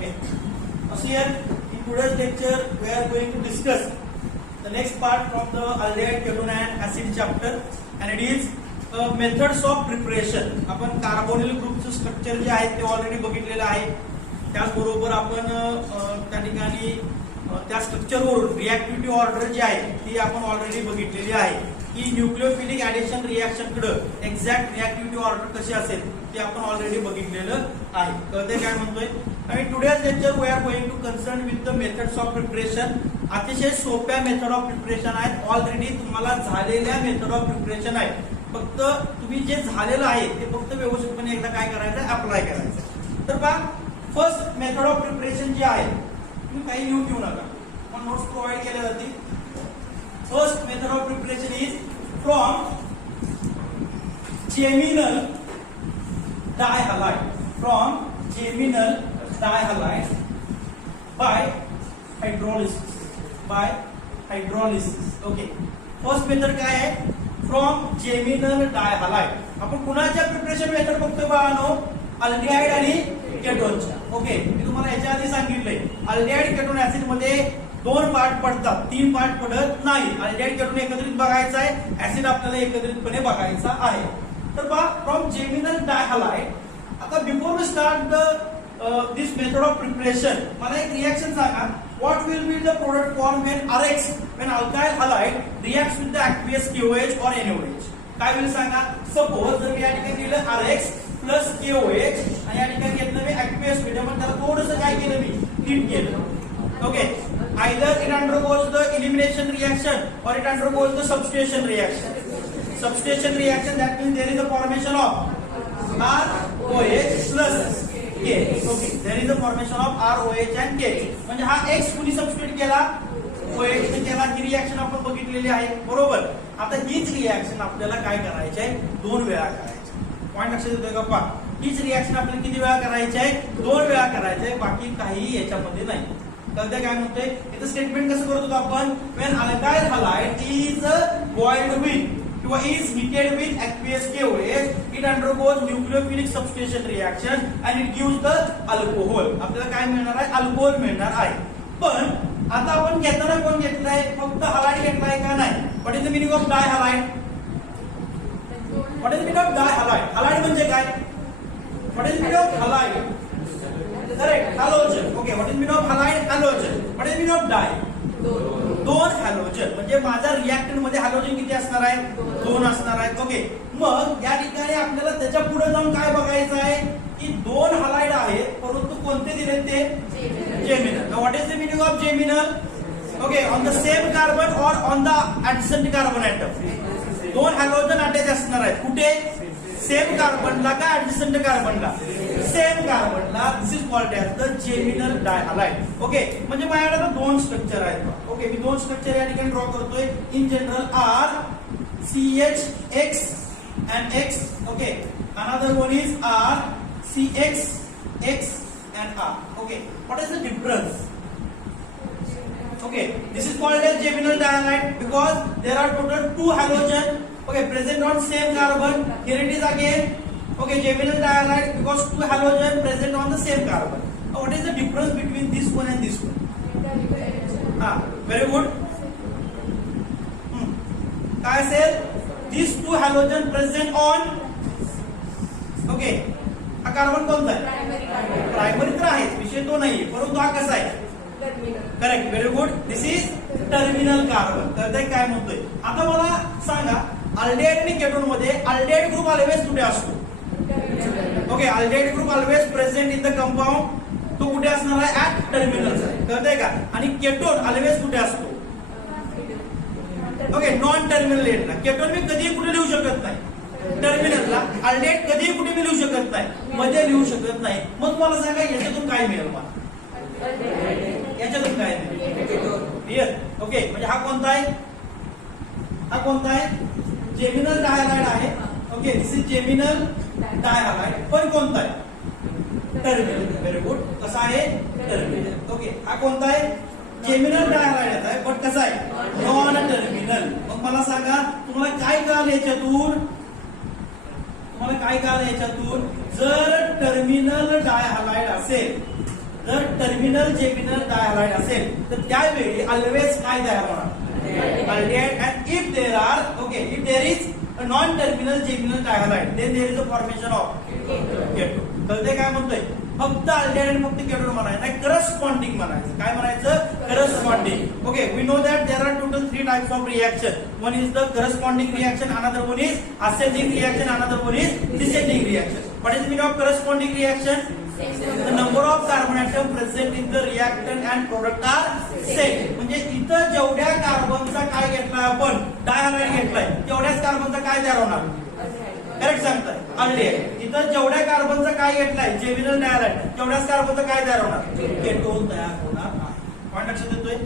Okay. So here in today's lecture we are going to discuss the next part from the aldehyde, ketone and acid chapter, and it is methods of preparation. आपण carbonyl ग्रुपचं structure जे आहे ते already बघितलेलं आहे. त्याचबरोबर आपण त्या ठिकाणी त्या स्ट्रक्चरवरून रिॲक्टिव्हिटी ऑर्डर जी आहे ती आपण ऑलरेडी बघितलेली आहे की न्यूक्लियोफिलिक ऍडिशन रिॲक्शन कडे एक्झॅक्ट रिॲक्टिव्हिटी ऑर्डर कशी असेल ते आपण ऑलरेडी बघितलेलं आहे. कळते काय म्हणतोय. आणि today's lecture we are going to concern with the methods of preparation. अतिशय सोप्या मेथड ऑफ प्रिपरेशन आहेत. ऑलरेडी तुम्हाला झालेल्या मेथड ऑफ प्रिपरेशन आहे. फक्त तुम्ही जे झालेलं आहे ते फक्त व्यवस्थितपणे एकदा काय करायचं अप्लाय करायचं. तर पहा फर्स्ट मेथड ऑफ प्रिपरेशन जे आहे तुम्ही काही लिहून घेऊ नका, पण नोट्स प्रोव्हाइड केल्या जातील. First method of preparation is from geminal dihalide. From geminal dihalide by hydrolysis. By hydrolysis. Okay. First method काय आहे? From geminal dihalide. आपण कुणाच्या प्रिपरेशन मेथड बघतोय बाळांनो? अल्डिहाइड आणि केटोनच्या. ओके. मी तुम्हाला याच्या आधी सांगितलंय अल्डिहाइड केटोन ऍसिड मध्ये दोन पार्ट पडतात, तीन पार्ट पडत नाही. अल्डिहाइड केटोन एकत्रित बघायचा आहे, ऍसिड आपल्याला एकत्रितपणे बघायचा आहे. तर पहा फ्रॉम जेमिनल डायहालाइड. आता before we start the this method of preparation मला एक रिएक्शन सांगा. What will be the product formed when RH, when alkyl halide reacts with the aqueous KOH or NaOH? काय होईल सांगा. सपोज जर मी या ठिकाणी दिलं RH प्लस KOH आणि या ठिकाणी घेतलं मी aqueous medium, पण त्याला थोडंसं काय केलं मी हीट केलं. Okay. Either it undergoes the elimination reaction or it undergoes the substitution reaction. Substitution reaction, that means there is a formation of ROH plus K. Okay. There is a formation of ROH and K. म्हणजे हा X कुणी substitute केला? OH ने केला. ही reaction आपण बघितलेली आहे, बरोबर. आता हीच रिएक्शन आपल्याला काय करायची आहे? दोन वेळा करायची. पॉइंट लक्षात येतोय का? पहा हीच रिएक्शन आपल्याला किती वेळा करायची आहे? दोन वेळा करायची आहे. बाकी काही याच्यामध्ये नाही. कळतंय काय म्हणतोय? इथं स्टेटमेंट कसं करतो आपण? when alkyl halide is boiled with किंवा is heated with aqueous KOH, it undergoes nucleophilic substitution reaction and it gives the alcohol. आपल्याला काय मिळणार आहे? अल्कोहोल मिळणार आहे. पण आता आपण घेताना कोण घेतलाय? फक्त हलाइड घेतलाय का? नाही. What is the meaning of dihalide? What is the meaning of dihalide? Halide म्हणजे काय? What is the meaning of halide? Correct, halogen. Okay. What is meaning of halide? Halogen. What is meaning of di? दोन halogen. म्हणजे माझ्या reactant मध्ये halogen किती असणार आहे? दोन असणार आहेत. ओके. मग या ठिकाणी आपल्याला त्याच्या पुढे जाऊन काय बघायचं आहे की दोन हलाइड आहेत, परंतु कोणते दिले? ते geminal. What is the meaning of geminal? Okay. On the same carbon और on the adjacent carbon atom. दोन हॅलोजन अटॅच असणार आहेत. कुठे? सेम कार्बनला का ऍडजसंट कार्बनला? सेम कार्बनला. This is called as the geminal dihalide. Okay. म्हणजे माझ्याकडे दोन स्ट्रक्चर आहेत. ओके. मी दोन स्ट्रक्चर या ठिकाणी ड्रॉ करतोय. In general R CH X and X. Okay. Another one is R CX X and R. Okay. What is the difference? Okay. This is called as geminal dihalide because there are total two halogen. Okay. Present on same carbon. Here it is again. Okay. Geminal dihalide because two halogen present on the same carbon. What is the difference between this one and this one? Very good. काय असेल? These two halogen present on. Okay. हा carbon कोणता आहे? Primary तर आहे, विषय तो नाही, परंतु हा कसा आहे? Correct. Very good. This is terminal carbon. कळतंय काय म्हणतोय? आता मला सांगा अल्डिहाइड आणि केटोन मध्ये अल्डिहाइड ग्रुप ऑलवेज कुठे असतो? Okay. Aldehyde group always present in the compound. तो कुठे असणार आहे? At terminal. कळतंय का? आणि केटोन ऑलवेज कुठे असतो? ओके. नॉन टर्मिनल एंडला. केटोन मी कधीही कुठे लिहू शकत नाही? टर्मिनलला. अल्डिहाइड कधीही कुठे मी लिहू शकत नाही? मध्ये लिहू शकत नाही. मग तुम्हाला सांगा याच्यातून काय मिळेल? मला याच्यातून काय मिळेल? क्लिअर. ओके. म्हणजे हा कोणता आहे? हा कोणता आहे? जेमिनल डायहालाइड आहे. Okay. This is geminal dihalide. पण कोणता आहे? टर्मिनल. Very good. कसा आहे? टर्मिनल. ओके. हा कोणता आहे? जेमिनल डायहालाइड आहे, पण कसा आहे? Non terminal. मग मला सांगा तुम्हाला काय कळालं याच्यातून? तुम्हाला काय कळालं याच्यातून? जर टर्मिनल डायहालाइड असेल जर टर्मिनल जेमिनल डायहालाइड असेल तर त्यावेळी ऑलवेज काय तयार होणार aldehyde and if there are okay if there is a non terminal geminal dihalide then there is a formation of ketone कळते काय म्हणतोय फक्त अल्डिहाइड आणि फक्त केटोन म्हणायचं नाही करस्पॉन्डिंग म्हणायचं काय म्हणायचं corresponding okay we know that there are total 3 types of reaction one is the corresponding reaction another one is ascending reaction another one is descending reaction what is the meaning of corresponding reaction the number of carbon atom present in the reactant and product are same म्हणजे इथं जेवढ्या कार्बनचा काय घेतलाय आपण डायहालाइड घेतलाय तेवढ्याच कार्बनचा काय तयार होणार करेक्ट सांगताय अल्डिहाइड इथं जेवढ्या कार्बनचा काय घेतलाय जेमिनल डायहालाइड तेवढ्याच कार्बनचा काय तयार होणार केटोन तयार होणार नाही पॉइंट लक्षात येतोय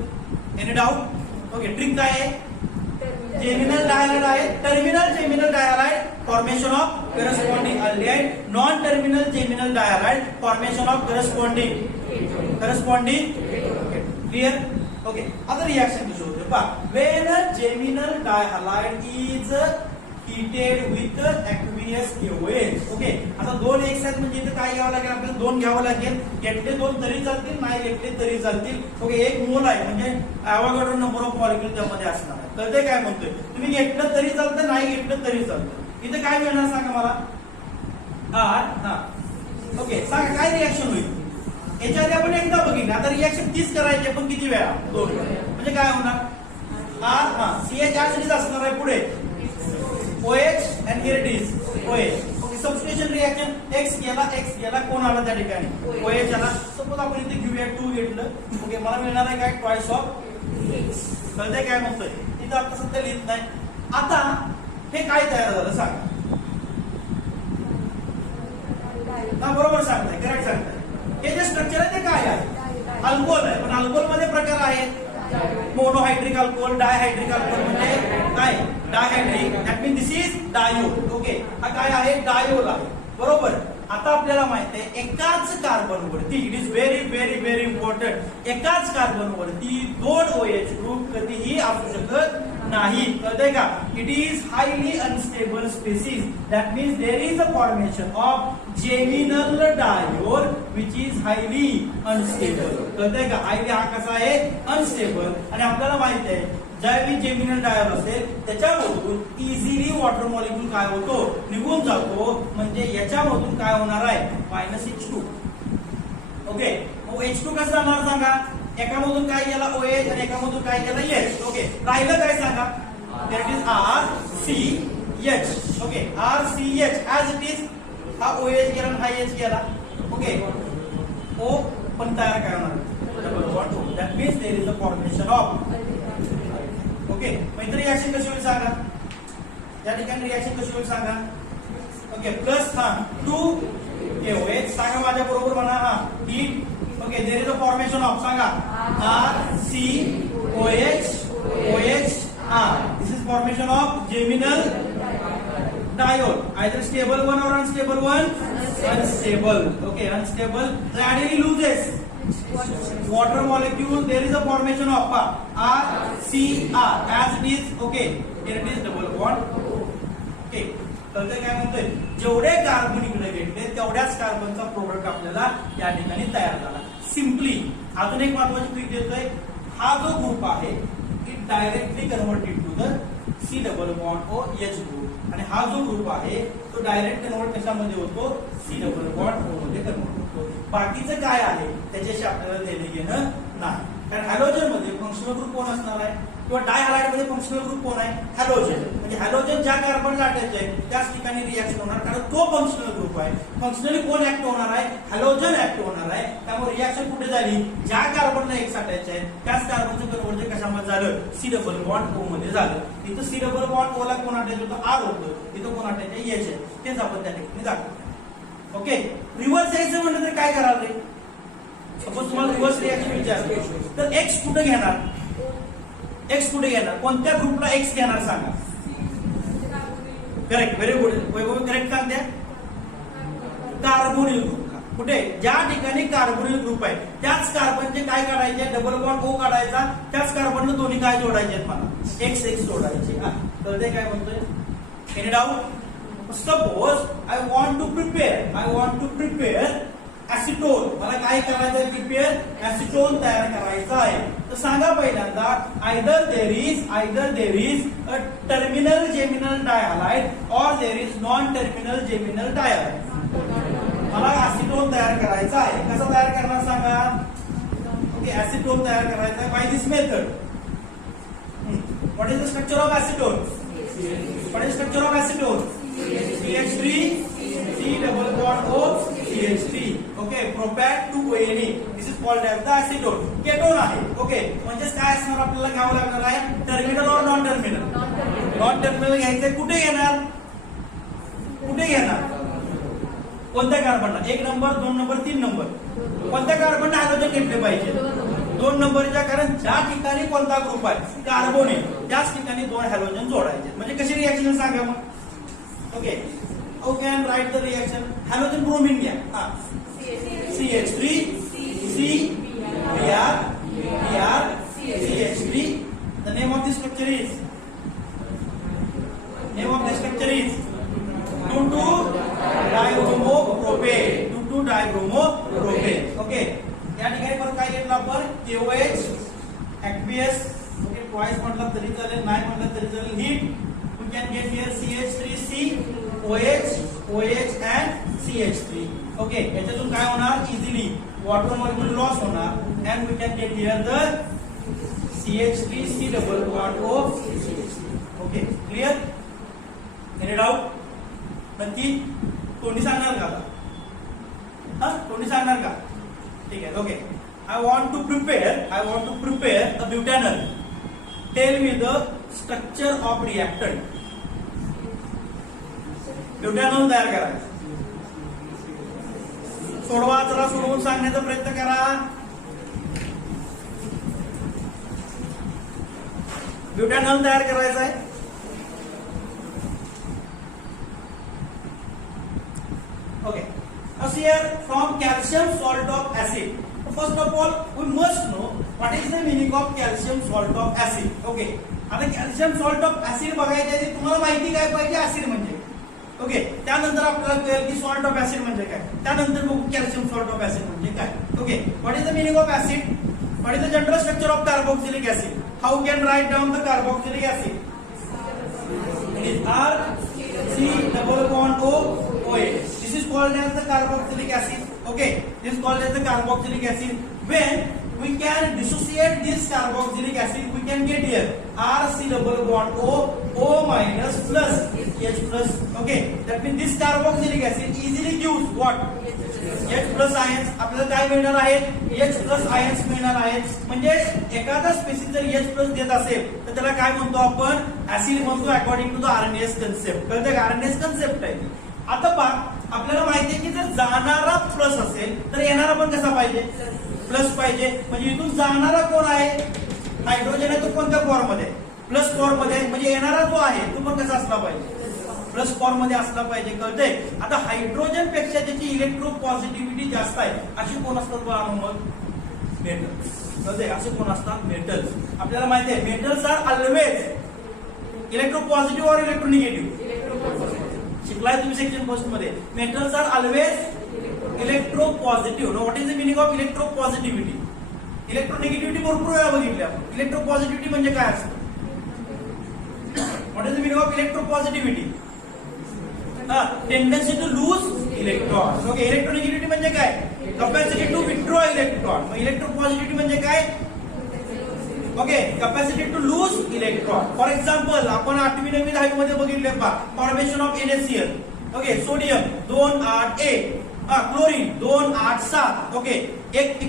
एनी डाऊट ओके ट्रिक काय आहे जेमिनल डायहालाइड आहे terminal geminal dihalide formation of corresponding aldehyde non terminal geminal dihalide formation of corresponding clear okay other reaction to show the when a geminal dihalide is heated with aqueous KOH okay आता दोन एक साथ म्हणजे इथे काय घ्यावं लागेल आपल्याला दोन घ्यावं लागेल घेतले दोन तरी चालतील नाही घेतले तरी चालतील ओके एक मोल आहे म्हणजे ॲव्होगाड्रो नंबर ऑफ मॉलिक्यूल त्यामध्ये असणार आहे तर ते काय म्हणतोय तुम्ही घेतलं तरी चालतं नाही घेतलं तरी चालतं इथे काय मिळणार सांगा मला आर ओके सांगा काय रिएक्शन होईल याच्या आधी आपण एकदा बघितलं आता रिएक्शन तीच करायची पण किती वेळा दोन म्हणजे काय होणार आर सीएच ऍसिड असणार आहे पुढे OH and here it is OH okay substitution reaction X गेला कोण आला त्या ठिकाणी OH आला सपोज आपण इथे घेऊया 2 घेतलं ओके मला मिळणार आहे काय ट्वाइस ऑफ कळतंय काय म्हणतोय इथं आता सध्या लिहित नाही आता हे काय तयार झालं सांगा बरोबर सांगताय करेक्ट सांगताय हे जे स्ट्रक्चर आहे ते काय आहे अल्कोहोल आहे पण अल्कोहोल मध्ये प्रकार आहेत मोनोहायड्रिक अल्कोहोल डायहायड्रिक अल्कोहोल म्हणजे काय dihydric that mean this is diol okay हा काय आहे डायोल आहे बरोबर आता आपल्याला माहित आहे एकाच कार्बन वरती it is very very very important एकाच कार्बन वरती दोन OH ग्रुप कधीही असू शकत नाही कळतंय का it is highly unstable species that means there is a formation of geminal diol which is highly unstable कळतंय का हायली हा कसा आहे अनस्टेबल आणि आपल्याला माहित आहे ज्यावेळी जेमिनल डायोल असेल त्याच्यामधून इझिली वॉटर मॉलिक्यूल काय होतो निघून जातो म्हणजे याच्यामधून काय होणार आहे -H2 ओके मग H2 कसं राहणार सांगा एकामधून काय गेला OH आणि एकामधून काय गेला H ओके राहिलं काय सांगा that is RCH okay RCH as it is हा OH गेला आणि हा H गेला ओके O पण तयार काय होणार double bond O that means there is a formation of okay मग इथे रिएक्शन कशी होईल सांगा या ठिकाणी रिएक्शन कशी होईल सांगा ओके प्लस हा 2KOH सांगा माझ्या बरोबर म्हणा हा heat okay there is a formation of सांगा RCOH OH this is formation of geminal diol either stable one or unstable one unstable okay unstable readily loses water molecule there is a formation of RCR as it is okay here it is double bond okay तर काय म्हणतोय जेवढे carbon इकडे घेतले तेवढ्याच कार्बनचा product आपल्याला या ठिकाणी तयार झाला सिम्पली अजून एक महत्त्वाची ट्रिक देतोय हा जो ग्रुप आहे it directly converted to the C double bond O H group आणि हा जो ग्रुप आहे तो डायरेक्ट कन्वर्ट कशामध्ये होतो C डबल बॉन्ड O मध्ये कन्वर्ट होतो बाकीचं काय आहे त्याच्याशी आपल्याला देणे घेणं नाही कारण हॅलोजन मध्ये फंक्शनल ग्रुप कोण असणार आहे किंवा डायहालाइड मध्ये फंक्शनल ग्रुप कोण आहे हॅलोजन म्हणजे हॅलोजन ज्या कार्बनला अटॅच आहे त्याच ठिकाणी रिएक्शन होणार कारण तो फंक्शनल ग्रुप आहे फंक्शनली कोण ऍक्ट होणार आहे हॅलोजन ऍक्ट होणार आहे त्यामुळे रिएक्शन कुठे झाली ज्या कार्बनला X अटॅच आहे त्याच कार्बनचं कन्वर्जन कशामध्ये झालं C डबल बॉन्ड O मध्ये झालं इथं C डबल बॉन्ड O ला कोण अटॅच होतं R होतं इथं कोण अटॅच आहे H आहे तेच आपण त्या ठिकाणी दाखवतो ओके रिव्हर्स यायचं म्हणलं तर काय कराल रे सपोज तुम्हाला रिव्हर्स रिएक्शन विचारलं तर X कुठे घेणार X कुठे घेणार कोणत्या ग्रुपला X घेणार सांगा करेक्ट व्हेरी गुड वैभव करेक्ट सांगते कार्बोनिल ग्रुपला कुठे ज्या ठिकाणी कार्बोनिल ग्रुप आहे त्याच कार्बनचे काय काढायचे डबल बॉन्ड O काढायचा त्याच कार्बनला दोन्ही काय जोडायचे आहेत मला X जोडायचे हा तर ते काय म्हणतोय any doubt suppose I want to prepare ऍसिटोन, मला काय करायचं आहे, प्रिपेअर ऍसिटोन तयार करायचा आहे. तर सांगा पहिल्यांदा, either there is a terminal geminal dihalide और there is non terminal geminal dihalide. मला ऍसिटोन तयार करायचा आहे. कसं तयार करणार सांगा. ओके, ऍसिटोन तयार करायचा आहे by this method. What is the structure of acetone? What is structure of acetone? CH3 C double bond O CH3. Okay, propan two ONE. This is called as the acetone. Ketone आहे. Okay, म्हणजे काय असणार आपल्याला घ्यावं लागणार आहे, terminal और non terminal. Non terminal घ्यायचंय. कुठे घेणार, कुठे घेणार, कोणत्या कार्बनला, 1 नंबर 2 नंबर 3 नंबर, कोणत्या कार्बनला हायड्रोजन घेतले पाहिजे, 2 नंबरच्या. कारण ज्या ठिकाणी कोणता ग्रुप आहे कार्बन आहे त्याच ठिकाणी 2 हॅलोजन जोडायचे. म्हणजे कशी रिएक्शन सांगा मग. Okay, how can write the reaction. Halogen bromine घ्या. CH3 C Br CH3. The name of the structure is 2,2-dibromopropane. Okay, या ठिकाणी पण काय घेतलं आपण, KOH aqueous. ओके, ट्वाइस म्हटलं तरी चालेल, नाही म्हटलं तरी चालेल. Heat, we can get here CH3C OH and CH3. Okay, याच्यातून काय होणार, इझिली वॉटर मॉलिक्यूल लॉस होणार and we can get here the CH3C double bond O CH3. Okay, clear. Any doubt? नक्की कोणी सांगणार का? कोणी सांगणार का? ठीक आहे. Okay, I want to prepare a butanol. Tell me the structure of reactant. Butanol तयार करायचं. सोडवा, जरा सोडवून सांगण्याचा प्रयत्न करा. ब्युटॅनॉल तयार करायचा आहे. Okay. Now here from calcium salt of acid. First of all, we must know what is the meaning of calcium salt of acid. Okay. आता कॅल्शियम सॉल्ट ऑफ ऍसिड बघायच्या आधी तुम्हाला माहिती काय पाहिजे, ऍसिड म्हणजे. ओके, त्यानंतर आपल्याला कळेल की सॉल्ट ऑफ ऍसिड म्हणजे काय. त्यानंतर बघू कॅल्शियम सॉल्ट ऑफ ऍसिड म्हणजे काय. Okay, what is the meaning of acid? What is the general structure of carboxylic acid? How can write down the carboxylic acid? It is RC double bond OH. This is called as the carboxylic acid. Okay, this is called as the carboxylic acid. When we can dissociate this carboxylic acid, we can get here RC double bond O minus plus H plus. Okay, that means this carboxylic acid easily gives what? H plus ions. आपल्याला काय मिळणार आहे, H plus ions मिळणार आहेत. म्हणजे एखादा spaces जर H plus देत असेल तर त्याला काय म्हणतो आपण, ऍसिड म्हणतो according to the RNAS concept. कळतं का, RNAS कन्सेप्ट आहे. आता पहा, आपल्याला माहिती आहे की जर जाणारा प्लस असेल तर येणारा पण कसा पाहिजे, प्लस पाहिजे. म्हणजे इथून जाणारा कोण आहे, हायड्रोजन आहे, तो कोणत्या फॉर्म मध्ये, प्लस फॉर्म मध्ये. म्हणजे येणारा जो आहे तो पण कसा असला पाहिजे, प्लस फॉर्म मध्ये असला पाहिजे. कळतंय. आता हायड्रोजन पेक्षा त्याची इलेक्ट्रो पॉझिटिव्हिटी जास्त आहे अशी कोण असतात बघा मग, मेटल्स. कळतंय, असे कोण असतात, मेटल्स. आपल्याला माहिती आहे metals are always electropositive और इलेक्ट्रो निगेटिव्ह. शिकलाय तुम्ही सेक्शन फर्स्ट मध्ये. Metals are always electropositive. What is the meaning of electropositivity? Electronegativity भरपूर वेळा बघितली आपण. इलेक्ट्रो पॉझिटिव्हिटी म्हणजे काय असतं, what is the meaning of electropositivity? Tendency to lose electron. Okay, electronegativity म्हणजे काय, capacity to withdraw electron. Electropositivity म्हणजे काय, okay, capacity to lose electron. For example आपण 8वी 9वी 10वी मध्ये बघितले पहा, formation of NaCl. Okay, sodium 2 8 chlorine 2 8 7. Okay, एक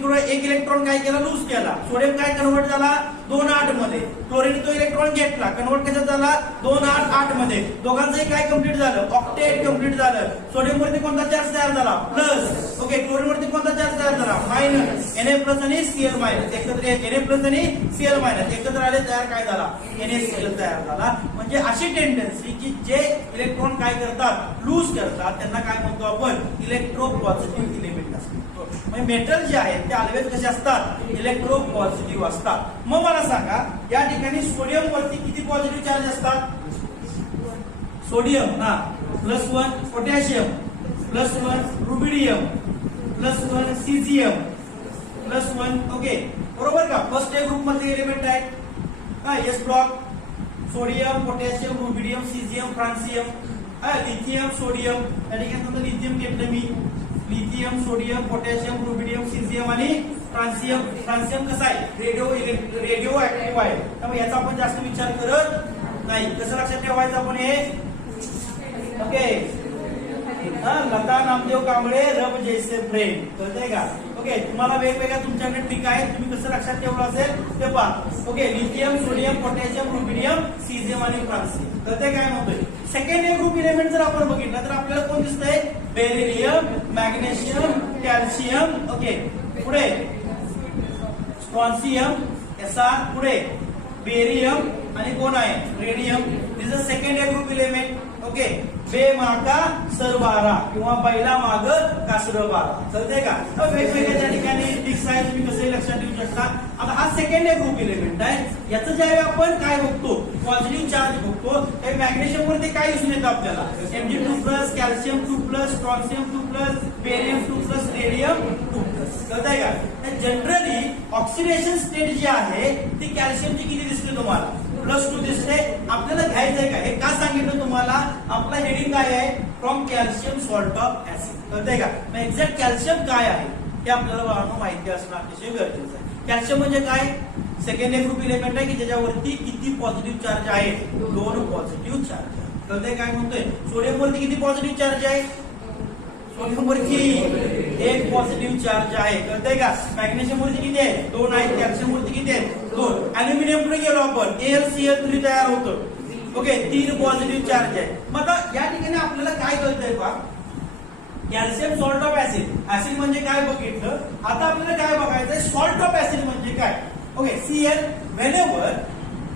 इलेक्ट्रॉन काय केला, लूज केला. सोडियम काय कन्वर्ट झाला 2 8 मध्ये. क्लोरीन तो इलेक्ट्रॉन घेतला, कन्वर्ट कसा झाला 2 8 8 मध्ये. दोघांचंही काय कम्प्लीट झालं, ऑक्टेट कम्प्लीट झालं. सोडियम वरती कोणता चार्ज तयार झाला, प्लस. ओके, क्लोरीन वरती कोणता चार्ज तयार झाला, मायनस. Na प्लस आणि Cl मायनस एकत्र, Na प्लस आणि Cl मायनस एकत्र आले, तयार काय झाला, NaCl तयार झाला. म्हणजे अशी टेंडन्सी की जे इलेक्ट्रॉन काय करतात, लूज करतात, त्यांना काय म्हणतो आपण, इलेक्ट्रो पॉझिटिव्ह इलेमेंट असतात. म्हणजे मेटल जे आहेत ते ऑलवेज कसे असतात, इलेक्ट्रो पॉझिटिव्ह असतात. मग मला सांगा, या ठिकाणी सोडियम वरती किती पॉझिटिव्ह चार्ज असतात, sodium +1, potassium +1, rubidium +1 CgM +1. Okay, बरोबर का? फर्स्ट ए ग्रुप मध्ये एलिमेंट आहे हा S block, sodium, potassium, rubidium, cesium, francium, lithium, sodium. त्या ठिकाणी समजा लिथियम घेतलं मी, lithium, sodium, potassium, rubidium, cesium आणि फ्रान्सियम. फ्रान्सियम कसा आहे? रेडिओ ऍक्टिव्ह आहे, त्यामुळे याचा आपण जास्त विचार करत नाही. कसं लक्षात ठेवायचं आपण हे? ओके, लता नामदेव कांबळे रब जैसे प्रेम, कळतंय का? ओके, तुम्हाला वेगवेगळ्या तुमच्याकडे ट्रिक आहेत, तुम्ही कसं लक्षात ठेवलं असेल ते पहा. Okay, lithium, sodium, potassium, rubidium, cesium आणि फ्रान्सियम. कळतंय काय म्हणतोय? सेकंड ए ग्रुप इलेमेंट जर आपण बघितलं तर आपल्याला कोण दिसतंय? Beryllium, magnesium, calcium. ओके, पुढे स्ट्रॉन्सियम, Sr, पुढे बेरियम आणि कोण आहे? Radium. This is second A group element. Okay, बे मागा सरबारा किंवा बैला माग कासर बारा. कळतंय का? वेगवेगळ्या त्या ठिकाणी ट्रिक्स आहेत, तुम्ही कसे लक्षात ठेवू शकता. आता हा सेकंड ए ग्रुप इलेमेंट आहे, याचं ज्यावेळी आपण काय बघतो? पॉझिटिव्ह चार्ज बघतो. काही मॅग्नेशियम वरती काय दिसून येतं आपल्याला? Mg2+, calcium 2+, strontium 2+, barium 2+, radium 2+. कळतंय का? जनरली ऑक्सिडेशन स्टेट जी आहे ती कॅल्शियमची किती दिसते तुम्हाला? +2 दिसते. आपल्याला घ्यायचंय का? हे का सांगितलं तुम्हाला? आपला हेडिंग काय आहे? From calcium salt of acid. कळतंय का? मग एक्झॅक्ट कॅल्शियम काय आहे हे आपल्याला माहिती असणं अतिशय गरजेचं आहे. कॅल्शियम म्हणजे काय? सेकंड ए ग्रुप इलेमेंट आहे की ज्याच्यावरती किती पॉझिटिव्ह चार्ज आहे? 2 पॉझिटिव्ह चार्ज आहे. कळतंय काय म्हणतोय? सोडियम वरती किती पॉझिटिव्ह चार्ज आहे? सोडियम वरती 1 पॉझिटिव्ह चार्ज आहे. कळतंय का? मॅग्नेशियम वरती किती आहे? 2 आहे. कॅल्शियम वरती किती आहे? 2. अल्युमिनियम कडे गेलो आपण, AlCl3 तयार होतं. ओके, 3 पॉझिटिव्ह चार्ज आहे. मग आता या ठिकाणी आपल्याला काय कळतंय पहा? Calcium salt of acid. Acid म्हणजे काय बघितलं, आता आपल्याला काय बघायचंय? सॉल्ट ऑफ ऍसिड म्हणजे काय? Okay, Cl whenever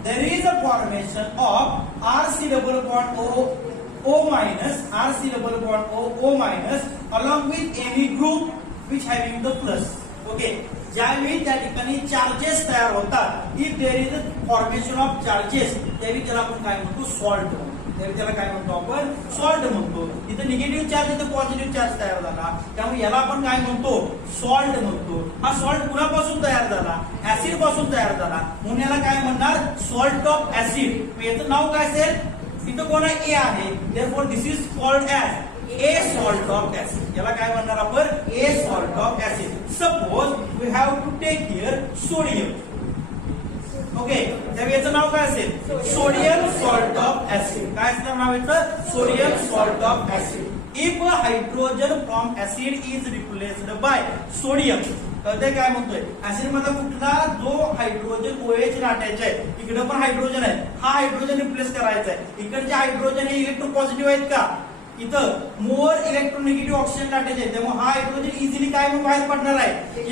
there is a formation of RC double bond O minus, RC double bond O minus along with any group which having the plus. Okay, ज्यावेळी त्या ठिकाणी चार्जेस तयार होतात, if there is a formation of charges, त्यावेळी त्याला आपण काय म्हणतो? सॉल्ट म्हणतो. त्यावेळी त्याला काय म्हणतो आपण? सॉल्ट म्हणतो. इथे निगेटिव्ह चार्ज, इथे पॉझिटिव्ह चार्ज तयार झाला, त्यामुळे याला आपण काय म्हणतो? सॉल्ट म्हणतो. हा सॉल्ट कुणापासून तयार झाला? ऍसिड पासून तयार झाला, म्हणून याला काय म्हणणार? Salt of acid. याचं नाव काय असेल? इथं कोणा ए आहे, therefore this is called as A salt of acid. याला काय म्हणणार आपण? A salt of acid. Suppose we have to take here sodium. Okay, त्यावेळी याचं नाव काय असेल? Sodium salt of acid. काय असणार नाव याचं? Sodium salt of acid. If hydrogen from acid is replaced bye sodium. कळतंय काय म्हणतोय? ऍसिड मध्ये कुठला जो हायड्रोजन OH टाकायचा आहे, इकडे पण हायड्रोजन आहे, हा हायड्रोजन रिप्लेस करायचा आहे. इकडचे हायड्रोजन हे इलेक्ट्रोपॉझिटिव्ह आहेत का? इथं मोर इलेक्ट्रोनिगेटिव्ह ऑक्सिजन टाकायचे आहे, त्यामुळे हा हायड्रोजन इझिली काय म्हणून बाहेर पडणार आहे? H+.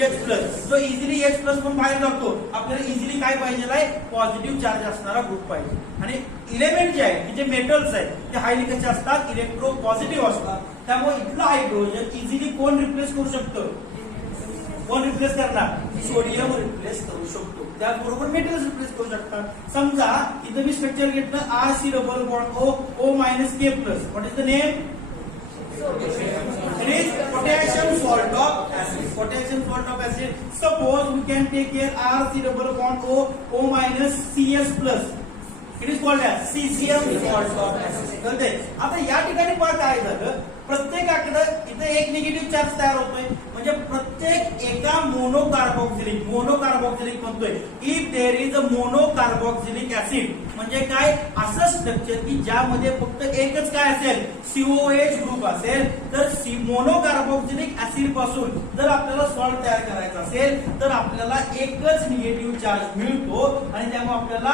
जो इझिली H+ म्हणून बाहेर जातो, आपल्याला इझिली काय पाहिजे आहे? पॉझिटिव्ह चार्ज असणारा ग्रुप पाहिजे. आणि इलेमेंट जे आहे, जे मेटल्स आहेत ते हायली कसे असतात? इलेक्ट्रो पॉझिटिव्ह असतात. त्यामुळे इथलं हायड्रोजन इझिली कोण रिप्लेस करू शकतं? कोण रिप्लेस करणार? सोडियम रिप्लेस करू शकतो. त्याचबरोबर मेटल्स रिप्लेस करू शकतात. समजा इथं मी स्ट्रक्चर घेतलं RC double bond O minus K+. What is the name? It is potassium salt of acid. Potassium salt of acid. Suppose we can take here RC double bond O minus CS+. It is called as CCM salt of acid. कळतंय? आता या ठिकाणी पहा काय झालं, प्रत्येकाकडे इथे एक निगेटिव्ह चार्ज तयार होतोय, म्हणजे प्रत्येक एका मोनोकार्बोक्सिलिक म्हणतोय. If there is a monocarboxylic acid म्हणजे काय? असं स्ट्रक्चर की ज्यामध्ये फक्त एकच काय असेल? COH ग्रुप असेल. तर मोनोकार्बोक्सिलिक ऍसिड पासून जर आपल्याला सॉल्ट तयार करायचा असेल तर आपल्याला एकच निगेटिव्ह चार्ज मिळतो, आणि त्यामुळे आपल्याला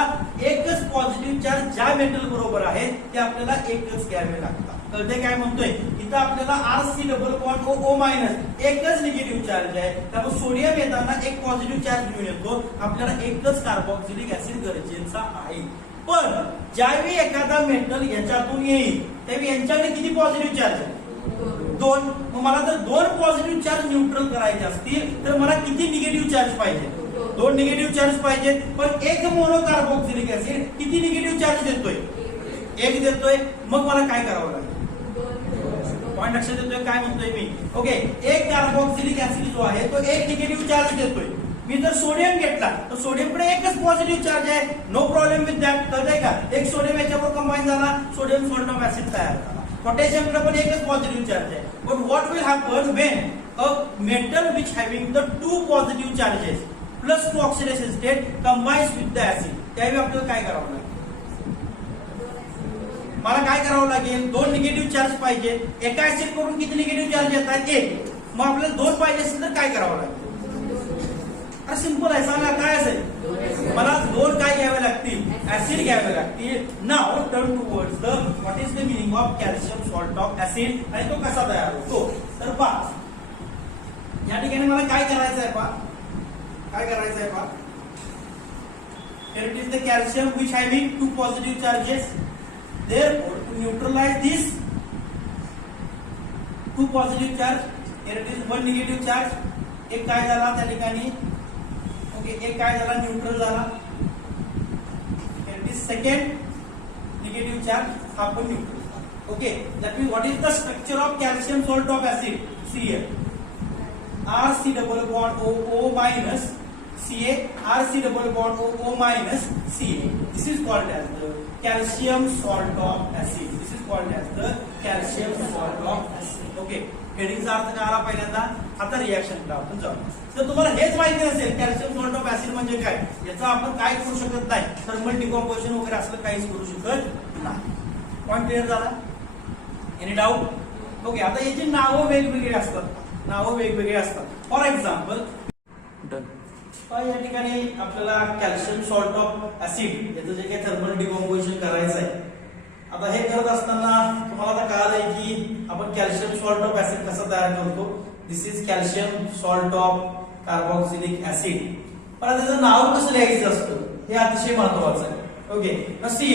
एकच पॉझिटिव्ह चार्ज ज्या मेटल बरोबर आहे ते आपल्याला एकच घ्यावे लागतात. कळते काय म्हणतोय? इथं आपल्याला RC double bond O minus एकच निगेटिव्ह चार्ज आहे, त्यामुळे सोडियम येताना एक पॉझिटिव्ह चार्ज घेऊन येतो. आपल्याला एकच कार्बोक्सिलिक ऍसिड गरजेचा आहे. पण ज्यावेळी एखादा मेटल याच्यातून येईल त्यावेळी यांच्याकडे किती पॉझिटिव्ह चार्ज आहे? 2. मग मला जर 2 पॉझिटिव्ह चार्ज न्यूट्रल करायचे असतील तर मला किती निगेटिव्ह चार्ज पाहिजे? 2 निगेटिव्ह चार्ज पाहिजेत. पण एक मोनोकार्बोक्सिलिक ऍसिड किती निगेटिव्ह चार्ज देतोय? 1 देतोय. मग मला काय करावं लागेल? पॉइंट लक्षात येतोय काय म्हणतोय मी? ओके, एक कार्बोक्सिलिक ऍसिड जो आहे तो एक निगेटिव्ह चार्ज देतोय. मी जर सोडियम घेतला तर सोडियमकडे एकच पॉझिटिव्ह चार्ज आहे. No problem with that. कळतंय का? एक सोडियम याच्यावर कंबाईन झाला, सोडियम सॉल्ट ऑफ ऍसिड तयार झाला. पोटॅशियमकडे पण एकच पॉझिटिव्ह चार्ज आहे. But what will happen when a metal which having the two positive charges plus two oxidation state combines with the acid? त्यावेळी आपल्याला काय करावं लागेल? मला काय करावं लागेल? दोन निगेटिव्ह चार्ज पाहिजे. एका ऍसिड करून किती निगेटिव्ह चार्ज येतात? एक. मग आपल्याला दोन पाहिजे असेल तर काय करावं लागेल? अरे सिंपल आहे, सांगा काय असेल? मला दोन काय घ्यावे लागतील? ऍसिड घ्यावे लागतील. Now turn towards the what is the meaning of calcium salt of acid आणि तो कसा तयार होतो. तर पहा या ठिकाणी मला काय करायचं आहे? पहा काय करायचं आहे? पहा here it is the calcium which having two positive charges. Therefore to neutralize this two positive charge, here it is one negative charge. एक काय झाला त्या ठिकाणी? ओके, एक काय झाला? न्यूट्रल झाला. here it is second negative charge, हा पण neutral. Okay, that means what is the structure of calcium salt of acid? See here, RC double bond O minus Ca, RC double bond O minus Ca. This is called as the calcium salt of acid. This is called as the calcium salt of acid. Okay, हेडिंगचा अर्थ काय आला पहिल्यांदा? आता रिएक्शनला आपण जाऊ. जर तुम्हाला हेच माहिती नसेल कॅल्शियम सॉल्ट ऑफ ऍसिड म्हणजे काय, याचा आपण काय करू शकत नाही, थर्मल डिकॉम्पोजिशन वगैरे असलं काहीच करू शकत नाही. पॉइंट क्लिअर झाला? Any doubt? ओके, आता याची नावं वेगवेगळी असतात. नावं वेगवेगळी असतात. For example done. या ठिकाणी आपल्याला कॅल्शियम सॉल्ट ऑफ ऍसिड याचं जे काही थर्मल डिकॉम्पोजिशन करायचं आहे. आता हे करत असताना तुम्हाला आता कळालंय की आपण कॅल्शियम सॉल्ट ऑफ ऍसिड कसं तयार करतो. This is calcium salt of carboxylic acid. पण त्याचं नाव कसं लिहायचं असतं हे अतिशय महत्वाचं आहे. Okay, see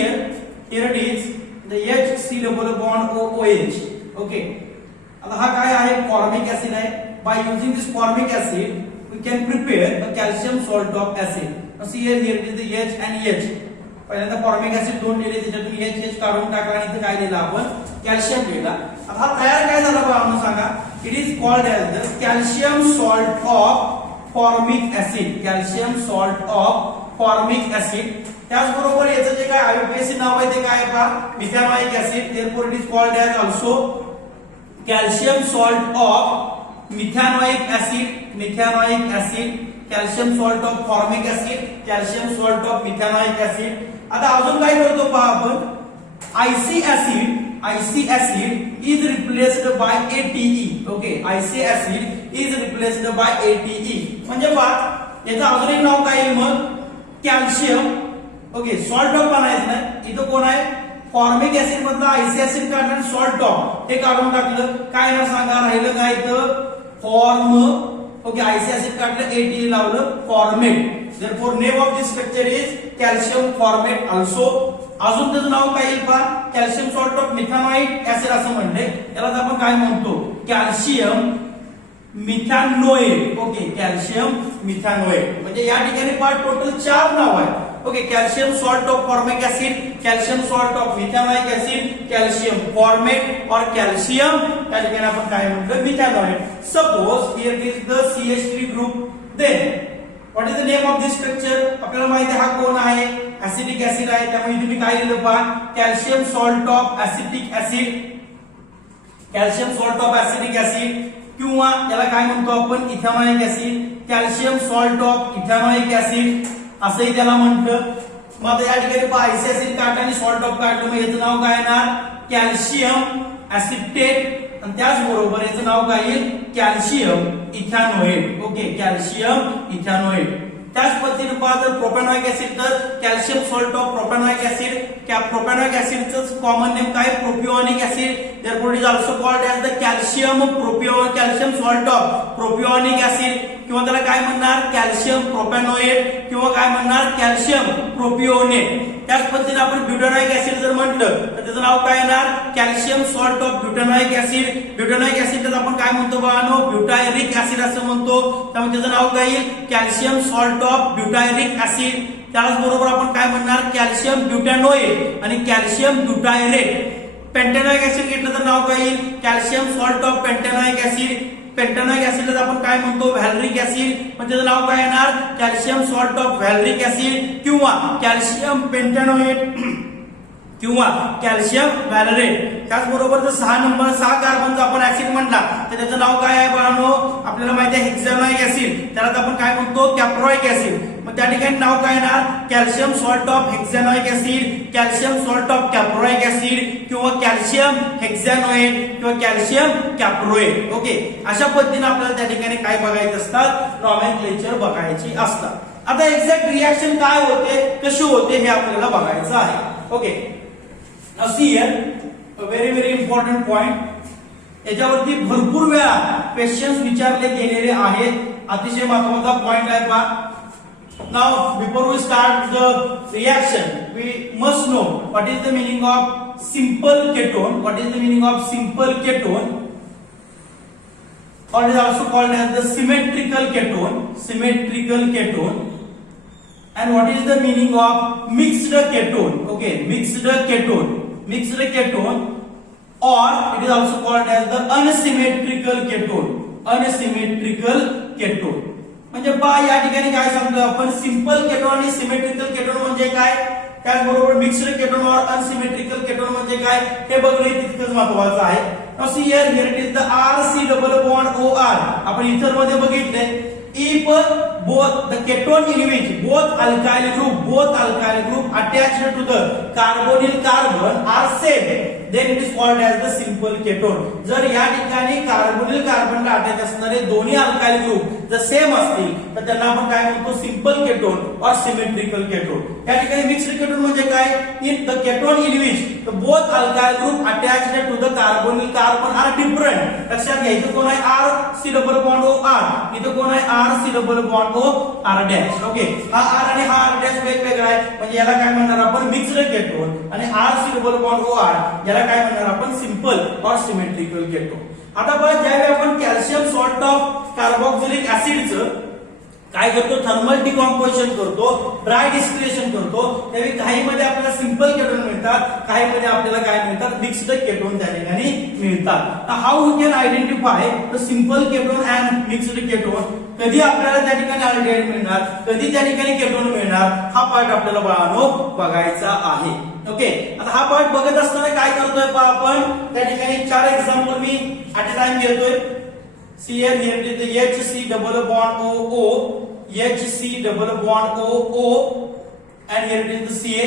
here it is the HC double bond OH. Okay, आता हा काय आहे? फॉर्मिक ऍसिड आहे. By using this formic acid we can prepare a calcium salt of acid. Now see here it is the H and H. पहिल्यांदा formic acid दोन दिले, त्याच्यातून H काढून टाकला आणि इथे काय लिहिलं आपण? कॅल्शियम लिहिला. आता हा तयार काय झाला बघा सांगा. It is called as the calcium salt of formic acid. Calcium salt of formic acid. त्याचबरोबर याचं जे काय आयुर्वेदिक नाव आहे ते काय आहे पहा? Methanoic acid. Therefore it is called as also calcium salt of methanoic acid. Methanoic acid, calcium salt of formic acid, calcium salt of methanoic acid. आता अजून काय करतो पहा आपण? Ic acid is replaced by ATE. Okay, ic acid is replaced by ATE. म्हणजे पहा याचं अजून एक नाव काय येईल मग? कॅल्शियम. ओके, सॉल्ट ऑफ बनायचं नाही. इथं कोण आहे? फॉर्मिक ऍसिड मधलं आयसी ऍसिड काढलं, सॉल्ट ऑफ हे काढून टाकलं. काय ना सांगा राहिलं काय? इथं फॉर्म. ओके, आयसी ऍसिड काढलं, ATE लावलं, formate. Therefore name of this structure is calcium formate also. अजून त्याचं नाव काय येईल पहा? Calcium salt of methanoic acid असं म्हणले. याला आपण काय म्हणतो? Calcium methanoate. Okay, calcium methanoate. म्हणजे या ठिकाणी पहा टोटल 4 नाव आहे. Okay, calcium salt of formic acid, calcium salt of methanoic acid, calcium formate और कॅल्शियम या ठिकाणी आपण काय म्हणतो? Methanoate. Suppose here is the CH3 group. Then what is the name of this structure? आपल्याला माहिती आहे हा कोण आहे? ऍसिडिक ऍसिड आहे. त्यामुळे तुम्ही काय लिहिलं पहा? Calcium salt of acetic acid, calcium salt of acidic acid, किंवा याला काय म्हणतो आपण? Ethanoic acid, calcium salt of ethanoic acid असंही त्याला म्हणतं. मग आता या ठिकाणी पहा आयसी ऍसिड काढलं आणि सॉल्ट ऑफ काढलं, मग याचं नाव काय येणार? Calcium acetate. आणि त्याचबरोबर याचं नाव काय येईल? Calcium ethanoate. Okay, calcium ethanoate. त्याच पद्धतीने पहा जर प्रोपॅनॉइक ऍसिड तर calcium salt of propanoic acid. Propanoic ऍसिडचं कॉमन नेम काय? Propionic acid. Therefore it is also called as the calcium calcium salt of propionic acid. किंवा त्याला काय म्हणणार? कॅल्शियम प्रोपॅनोएट किंवा काय म्हणणार? Calcium propionate. त्याच पद्धतीने आपण ब्युटानॉइक ऍसिड जर म्हटलं तर त्याचं नाव काय येणार? Calcium salt of butanoic acid. Butanoic acid आपण काय म्हणतो बघा? ब्युटायरिक ऍसिड असं म्हणतो. त्यामुळे त्याचं नाव काय येईल? Calcium salt of butyric acid. त्याच बरोबर आपण काय म्हणणार? कॅल्शियम ब्युटॅनोएट आणि कॅल्शियम ब्युटायरेट. पेंटॅनॉइक ऍसिड घेतलं तर नाव काय येईल कॅल्शियम सॉल्ट ऑफ पेंटॅनॉइक ऍसिड. पेंटॅनॉइक ऍसिडला आपण काय म्हणतो व्हॅलरिक ऍसिड, पण त्याचं नाव काय येणार calcium salt of valeric acid किंवा कॅल्शियम पेंटॅनोएट किंवा कॅल्शियम व्हॅलरेट. त्याचबरोबर जर 6 कार्बनचा आपण ऍसिड म्हटला तर त्याचं नाव काय आहे बाळांनो आपल्याला माहिती आहे हेक्झॅनोइक ऍसिड, त्याला आपण काय म्हणतो कॅप्रोइक ऍसिड. मग त्या ठिकाणी नाव काय येणार calcium salt of hexanoic acid, calcium salt of caproic acid किंवा कॅल्शियम हेक्झॅनोएट किंवा कॅल्शियम कॅप्रोएट. ओके, अशा पद्धतीने आपल्याला त्या ठिकाणी काय बघायचं असतात नॉमेनक्लेचर बघायची असतात. आता एक्झॅक्ट रिएक्शन काय होते कशी होते हे आपल्याला बघायचं आहे. Okay, now see here a very important point. याच्यावरती भरपूर वेळा क्वेश्चन्स विचारले गेलेले आहेत, अतिशय महत्त्वाचा पॉइंट आहे पहा. Now before we start the reaction we must know what is the meaning of simple ketone. What is the meaning of simple ketone, or is also called as the symmetrical ketone. Symmetrical ketone. And what is the meaning of mixed ketone? Okay, mixed ketone. Mixed ketone, or it is also called as the unsymmetrical ketone. Unsymmetrical ketone. म्हणजे पहा या ठिकाणी काय सांगतो आपण simple ketone आणि symmetrical ketone म्हणजे काय, त्याचबरोबर मिक्स्ड केटोन और अनसिमेट्रिकल केटोन म्हणजे काय हे बघणे तितकंच महत्त्वाचं आहे. Now see here it is the RC double bond OR. आपण इथर मध्ये बघितले if both the ketone in which both alkyl group attached to the carbonyl carbon are same, then it is called as the simple ketone. जर या ठिकाणी carbonyl कार्बनला attach असणारे दोन्ही alkyl group जर सेम असतील तर त्यांना आपण काय म्हणतो सिंपल केटोन और सिमेट्रिकल केटोन. या ठिकाणी मिक्स्ड केटोन म्हणजे काय in the ketone in which both alkyl group attached to the carbonyl carbon are different. लक्षात घ्या इथे कोण आहे RC डबल बॉन्ड OR, इथे कोण आहे RC double bond OR dash. Okay, हा R आणि हा R डॅश वेगवेगळा आहे म्हणजे याला काय म्हणणार आपण मिक्स्ड केटोन, आणि RC डबल बॉन्ड OR याला काय म्हणणार आपण सिंपल और सिमेट्रिकल केटोन. आता बघा ज्यावेळी आपण कॅल्शियम सॉल्ट ऑफ कार्बोक्सिलिक ऍसिडचं काय करतो थर्मल डिकॉम्पोजिशन करतो, ड्राय डिस्टिलेशन करतो, त्यावेळी काही मध्ये आपल्याला सिंपल केटोन मिळतात, काही मध्ये आपल्याला काय मिळतात मिक्स्ड केटोन त्या ठिकाणी मिळतात. How we can identify the simple ketone and mixed ketone. कधी आपल्याला त्या ठिकाणी अल्डिहाइड मिळणार, कधी त्या ठिकाणी केटोन मिळणार, हा पार्ट आपल्याला बाळांनो बघायचा आहे. ओके, आता हा पार्ट बघत असताना काय करतोय पहा आपण त्या ठिकाणी 4 example me at a time घेतोय. See here it is the HC double bond OO, HC double bond OO, and here it is the Ca.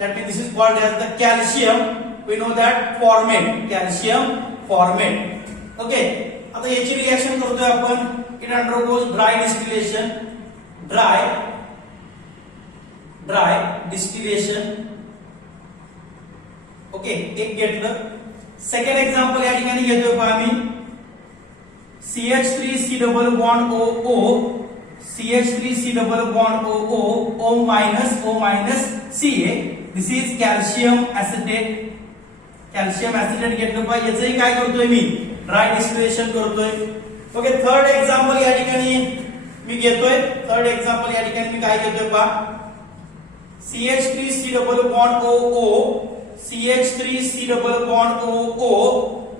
That means this is called as the calcium. We know that formate, calcium formate. Okay. आता याची reaction करतोय आपण. It undergoes dry distillation, dry distillation. Okay, एक घेतलं. Second example या ठिकाणी घेतोय पहा मी CH3C double bond OO, CH3C double bond OO, O minus Ca. This is calcium acetate. Calcium acetate घेतलं पहा, याचंही काय करतोय मी ड्राय डिस्टिलेशन करतोय. ओके, थर्ड एक्झाम्पल या ठिकाणी मी घेतोय. थर्ड एक्झाम्पल या ठिकाणी मी काय घेतोय पहा CH3C double bond OO, CH3C double bond OO,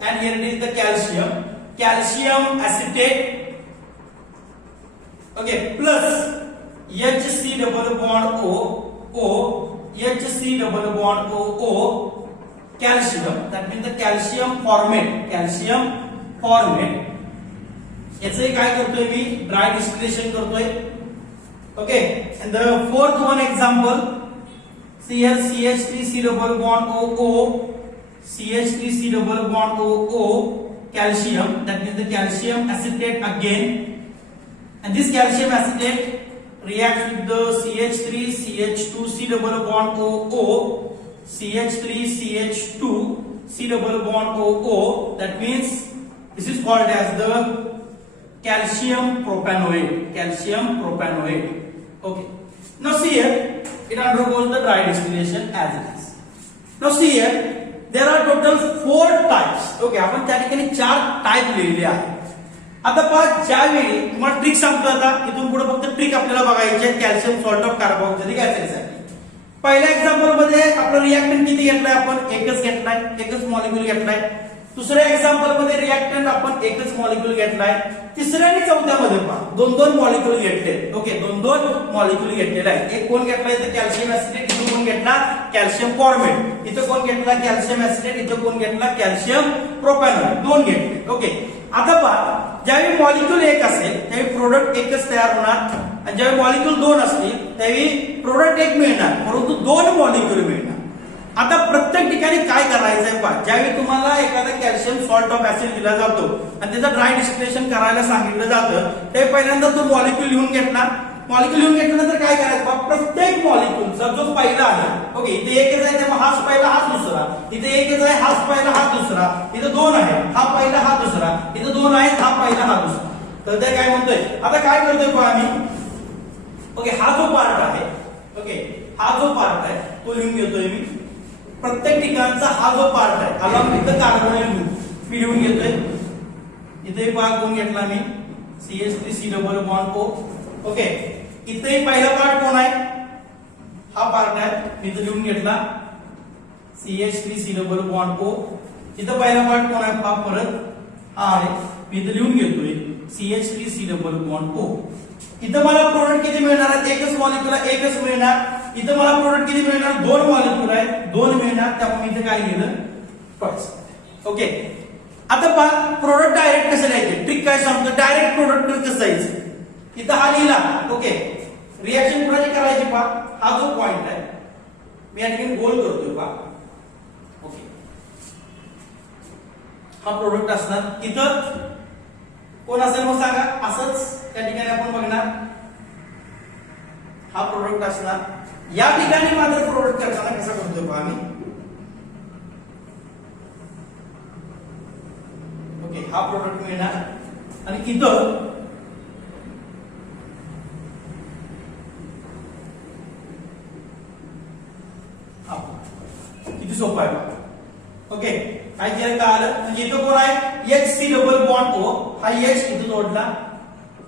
and here it is the calcium acetate. Okay, plus HC double bond O, HC double bond O, calcium. That means the calcium formate. याचंही काय करतोय मी dry distillation करतोय. Okay, and the fourth one example, see here CH3C double bond OO, CH3C double bond OO, calcium. That means the calcium acetate again, and this calcium acetate reacts with the CH3 CH2 C double bond OO, CH3 CH2 C double bond OO. That means this is called as the calcium propanoate. Okay, now see here it undergoes the dry distillation as it is. Now see here there are total 4 types. Okay, आपण त्या ठिकाणी 4 type लिहिले आहेत. आता पहा ज्यावेळी तुम्हाला trick सांगतो, आता इथून पुढे फक्त ट्रिक आपल्याला बघायची आहे calcium salt of carboxylic acid साठी. पहिल्या एक्झाम्पल मध्ये आपला रिएक्टंट किती घेतलाय आपण एकच घेतलाय, एकच मॉलिक्यूल घेतलाय. दुसऱ्या एक्झाम्पल मध्ये रिएक्टंट आपण एकच मॉलिक्यूल घेतलाय. तिसऱ्या आणि चौथ्यामध्ये पहा दोन दोन मॉलिक्यूल घेतले. ओके, दोन दोन मॉलिक्यूल घेतलेला आहे. एक कोण घेतलाय तर कॅल्शियम ऍसिटेट, इथं कोण घेतला कॅल्शियम फॉर्मेट, इथं कोण घेतला कॅल्शियम ऍसिटेट, इथं कोण घेतला कॅल्शियम प्रोपॅनॉल, दोन घेतले. ओके, आता पहा ज्यावेळी मॉलिक्यूल एक असेल त्यावेळी प्रोडक्ट एकच तयार होणार आणि ज्यावेळी मॉलिक्यूल दोन असतील त्यावेळी प्रोडक्ट एक मिळणार परंतु दोन मॉलिक्यूल मिळणार. आता प्रत्येक ठिकाणी काय करायचंय पहा, ज्यावेळी तुम्हाला एखादा कॅल्शियम सॉल्ट ऑफ ऍसिड दिला जातो आणि त्याचं ड्राय डिस्टिलेशन करायला सांगितलं जातं ते पहिल्यांदा तो मॉलिक्यूल लिहून घेतला. मॉलिक्यूल लिहून घेतल्यानंतर काय करायचं पहा, प्रत्येक मॉलिक्यूलचा जो पहिला आहे, ओके इथे एकच आहे तेव्हा हाच पहिला हाच दुसरा, इथे एकच आहे हाच पहिला हाच दुसरा, इथे दोन आहे हा पहिला हा दुसरा, इथे दोन आहेत हा पहिला हा दुसरा. तर ते काय म्हणतोय, आता काय करतोय पहा आम्ही, ओके हा जो पार्ट आहे, ओके हा जो पार्ट आहे तो लिहून घेतोय मी. प्रत्येक ठिकाणचा हा जो पार्ट आहे along with the carbonyl group मी लिहून घेतोय. इथे पहा कोण घेतला मी CH3 double bond O. Okay, इथे पहिला पार्ट कोण आहे हा पार्ट आहे मी इथे लिहून घेतला CH3 डबल बॉन्ड O. इथे पहिला पार्ट कोण आहे पहा परत हा आहे मी इथे लिहून घेतोय CH3 डबल बॉन्ड O. इथं मला प्रोडक्ट किती मिळणार आहे, एकच मॉलिक्यूल आहे एकच मिळणार. इथं मला प्रोडक्ट किती मिळणार, दोन मॉलिक्यूल आहे दोन मिळणार, त्यामुळे मी इथे काय लिहिलं ट्वाइस. ओके, आता पहा प्रोडक्ट डायरेक्ट कसं लिहायचे, ट्रिक काय सांगतो, डायरेक्ट प्रोडक्ट कसं जायचं. इथं हा लिहिला. ओके, रिएक्शन कुणाची करायची पहा, हा जो पॉइंट आहे मी या ठिकाणी गोल करतोय पहा. ओके, हा प्रोडक्ट असणार. इथं कोण असेल मग सांगा, असंच त्या ठिकाणी आपण बघणार हा प्रोडक्ट असणार. या ठिकाणी मात्र प्रोडक्ट करताना कसा करतोय पहा आम्ही. ओके, हा प्रोडक्ट मिळणार आणि इथं किती सोपं आहे पहा. ओके, काय केलं का आलं म्हणजे इथं कोण आहे HC डबल बॉन्ड O, हा H इथं जोडला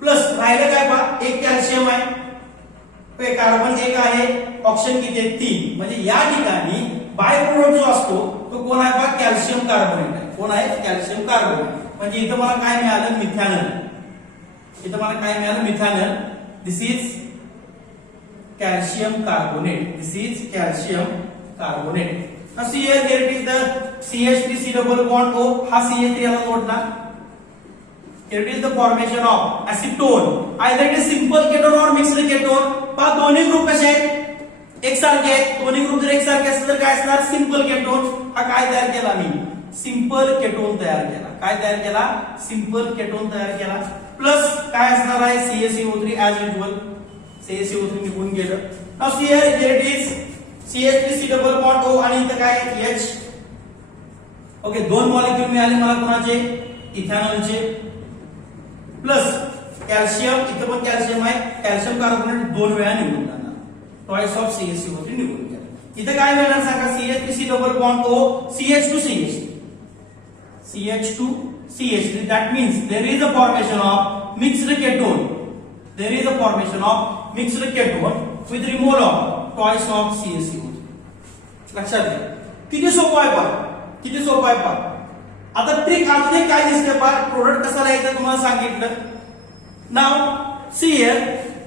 प्लस राहिलं काय पहा एक कॅल्शियम आहे, कार्बन एक आहे, ऑक्सिजन किती आहे 3. म्हणजे या ठिकाणी बाय प्रोडक्ट जो असतो तो कोण आहे पहा कॅल्शियम कार्बोनेट आहे. कोण आहे कॅल्शियम कार्बोनेट. म्हणजे इथं मला काय मिळालं मिथॅनल. इथं मला काय मिळालं methanal. This is calcium carbonate. This is calcium carbonate. Now see here it is the CH3 double bond O. हा CH3 याला जोडला. Here it is the formation of acetone. Either it is simple ketone or mixed ketone. पहा दोन्ही group कसे आहेत एकसारखे आहेत. दोन्ही ग्रुप जर एकसारखे असतील तर काय असणार सिंपल केटोन. हा काय तयार केला मी सिंपल केटोन तयार केला. काय तयार केला सिंपल केटोन तयार केला. प्लस काय असणार आहे CaCO3 ऍज युजुअल. CaCO3 निघून गेलं. Now see here it is CH3 double bond O आणि इथं काय H. ओके, दोन मॉलिक्यूल मिळाले मला कोणाचे इथेनॉलचे. प्लस कॅल्शियम, इथं पण कॅल्शियम आहे, कॅल्शियम कार्बोनेट दोन वेळा निघून जाणार, ट्वाइस ऑफ CaCO3 निघून गेला. इथं काय मिळणार सांगा CH3 double bond O CH2CH3 CH2CH3. that means there is a formation of mixed ketone. There is a formation of mixed ketone with removal of twice of CaCO3. लक्षात घ्या किती सोपं आहे पहा, किती सोपं आहे पहा. आता ट्रिक अजून एक काय दिसते पहा, प्रोडक्ट कसा लिहायचं तुम्हाला सांगितलं. नाव see here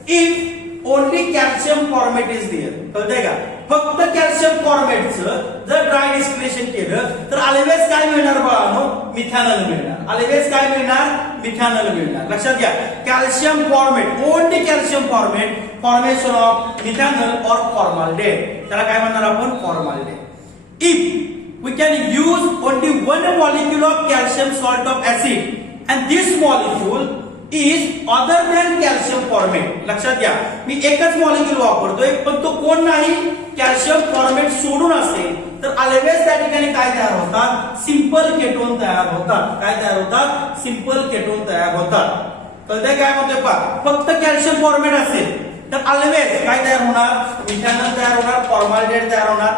if only calcium formate is there. कळतंय का, फक्त कॅल्शियम फॉर्मेटचं जर ड्राय डिस्टिलेशन केलं तर ऑलवेज काय मिळणार बाळांनो मिथॅनॉल मिळणार. ऑलवेज काय मिळणार मिथॅनॉल मिळणार. लक्षात घ्या calcium formate only calcium formate formation of methanol और फॉर्माल्डिहाइड. त्याला काय म्हणणार आपण formaldehyde. If we can use only one molecule of calcium salt of acid and this molecule is other than calcium formate. लक्षात घ्या मी एकच मॉलिक्यूल वापरतोय पण तो कोण नाही कॅल्शियम फॉर्मेट सोडून असेल तर ऑलवेज त्या ठिकाणी काय तयार होतात सिंपल केटोन तयार होतात. काय तयार होतात सिंपल केटोन तयार होतात. कळतंय काय म्हणतोय पहा, फक्त कॅल्शियम फॉर्मेट असेल तर ऑलवेज काय तयार होणार मिथॅनॉल तयार होणार, फॉर्माल्डिहाइड तयार होणार.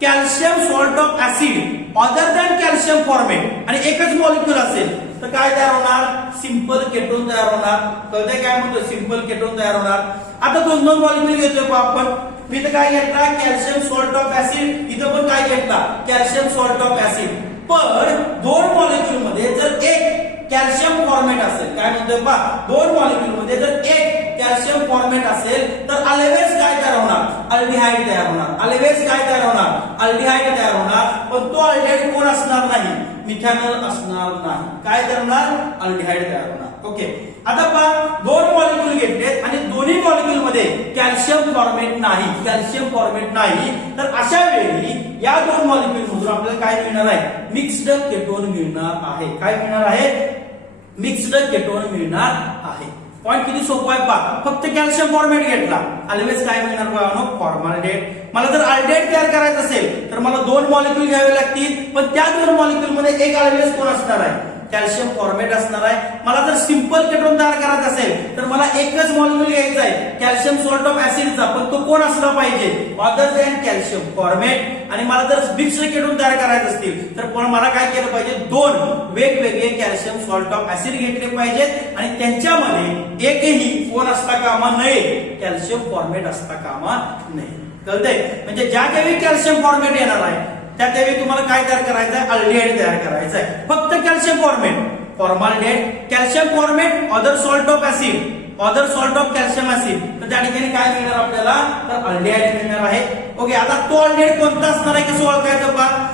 Calcium salt of acid other than calcium format आणि एकच मॉलिक्यूल असेल तर काय तयार होणार, सिंपल केटोन तयार होणार. कळतंय काय म्हणतो, सिंपल केटोन तयार होणार. आता दोन दोन मॉलिक्यूल घेतोय आपण. मी इथं काय घेतला, कॅल्शियम सॉल्ट ऑफ ऍसिड. इथं पण काय घेतला, कॅल्शियम सॉल्ट ऑफ ऍसिड. पण दोन मॉलिक्यूल मध्ये जर एक कॅल्शियम फॉर्मेट असेल, काय म्हणतोय पा, दोन मॉलिक्यूल मध्ये जर एक कॅल्शियम फॉर्मेट असेल तर ऑलवेज काय तयार होणार, अल्डिहाइड तयार होणार. ऑलवेज काय तयार होणार, अल्डिहाइड तयार होणार. पण तो अल्डिहाइड कोण असणार नाही, मिथॅनॉल असणार नाही. काय तयार होणार, अल्डिहाइड तयार होणार. ओके, आता पहा दोन मॉलिक्यूल घेतलेत आणि दोन्ही मॉलिक्यूल मध्ये कॅल्शियम फॉर्मेट नाही, कॅल्शियम फॉर्मेट नाही. तर अशा वेळी या दोन मॉलिक्यूल मधून आपल्याला काय मिळणार आहे, मिक्स्ड केटोन मिळणार आहे. काय मिळणार आहे, मिक्स्ड केटोन मिळणार आहे. पॉइंट किती सोपा आहे पहा. फक्त कॅल्शियम फॉर्मेट घेतला, ऑलवेज काय मिळणार बघा, फॉर्मॅल्डेहाइड. मला जर अल्डिहाइड तयार करायचं असेल तर मला दोन मॉलिक्यूल घ्यावे लागतील. पण त्या दोन मॉलिक्यूल मध्ये एक ऑलवेज कोण असणार आहे, कॅल्शियम फॉर्मेट असणार आहे. मला जर सिंपल केटोन तयार करायचं असेल तर मला एकच मॉलिक्यूल घ्यायचा आहे, कॅल्शियम सॉल्ट ऑफ ऍसिडचा. पण तो कोण असला पाहिजे, अदर दॅन कॅल्शियम फॉर्मेट. आणि मला जर मिक्स्ड केटोन तयार करायचं असतील तर पण मला काय केलं पाहिजे, दोन वेगवेगळे कॅल्शियम सॉल्ट ऑफ ऍसिड घेतले पाहिजेत आणि त्यांच्यामध्ये एकही कोण असता कामा नये, कॅल्शियम फॉर्मेट असता कामा नये. कळतंय, म्हणजे ज्या काही कॅल्शियम फॉर्मेट येणार आहे त्या त्यावेळी तुम्हाला काय तयार करायचं आहे, अल्डिहाइड तयार करायचं आहे. फक्त calcium formate, formaldehyde, calcium formate, other salt of acid, other salt of calcium acid. तर त्या ठिकाणी काय मिळणार आपल्याला, तर अल्डिहाइड मिळणार आहे. ओके, आता तो अल्डिहाइड कोणता असणार आहे, कसं ओळखायचं पहा.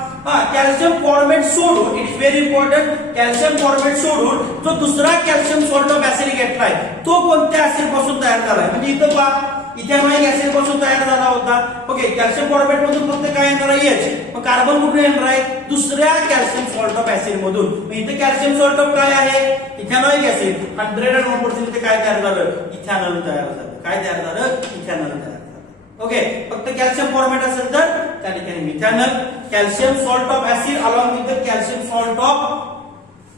कॅल्शियम फॉर्मेट सोडून, it is very important, calcium format सोडून जो दुसरा कॅल्शियम सॉल्ट ऑफ ऍसिड घेतलाय तो कोणत्या ऍसिड पासून तयार झालाय. म्हणजे इथं पहा, इथेनॉइक ऍसिड पासून तयार झाला होता. ओके, कॅल्शियम फॉर्मेट मधून फक्त काय येणार आहे, एच. मग कार्बन कुठून येणार आहे, दुसऱ्या कॅल्शियम सॉल्ट ऑफ ऍसिड मधून. मग इथे कॅल्शियम सॉल्ट ऑफ काय आहे, इथेनॉइक ऍसिड. 101% इथे काय तयार झालं, इथेनॉल तयार झालं. काय तयार झालं, इथेनॉल तयार झालं. ओके, फक्त कॅल्शियम फॉर्मेट असेल तर त्या ठिकाणी methanol. Calcium salt of acid along with the calcium salt of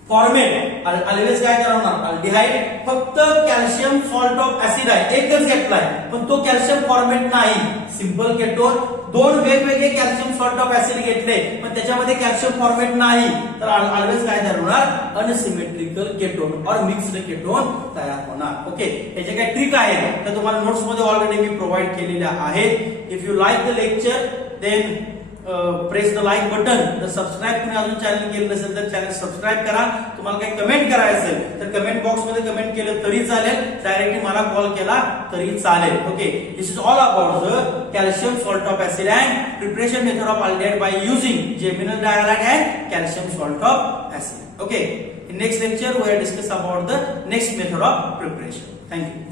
format always काय करणार, अल्डिहाइड. फक्त कॅल्शियम सॉल्ट ऑफ ऍसिड आहे, एकच घेतलाय पण तो कॅल्शियम फॉर्मेट नाही, सिंपल केटोन. दोन वेगवेगळे कॅल्शियम सॉल्ट ऑफ ऍसिड घेतले पण त्याच्यामध्ये कॅल्शियम फॉर्मेट नाही, तर ऑलवेज काय तयार होणार, अनसिमेट्रिकल केटोन और मिक्स्ड केटोन तयार होणार. ओके, याचे काय ट्रिक आहे तर तुम्हाला नोट्स मध्ये ऑलरेडी मी प्रोव्हाइड केलेल्या आहेत. If you like the lecture then press the like button. तर सबस्क्राईब तुम्ही अजून चॅनल केलं नसेल तर चॅनल सबस्क्राईब करा. तुम्हाला काही कमेंट करायचं असेल तर कमेंट बॉक्स मध्ये कमेंट केलं तरी चालेल, डायरेक्टली मला कॉल केला तरी चालेल. Okay, this is all about the calcium salt of acid and preparation method of aldehyde by using geminal डायहाइड and calcium salt of acid. Okay, in next lecture we will discuss about the next method of preparation. Thank you.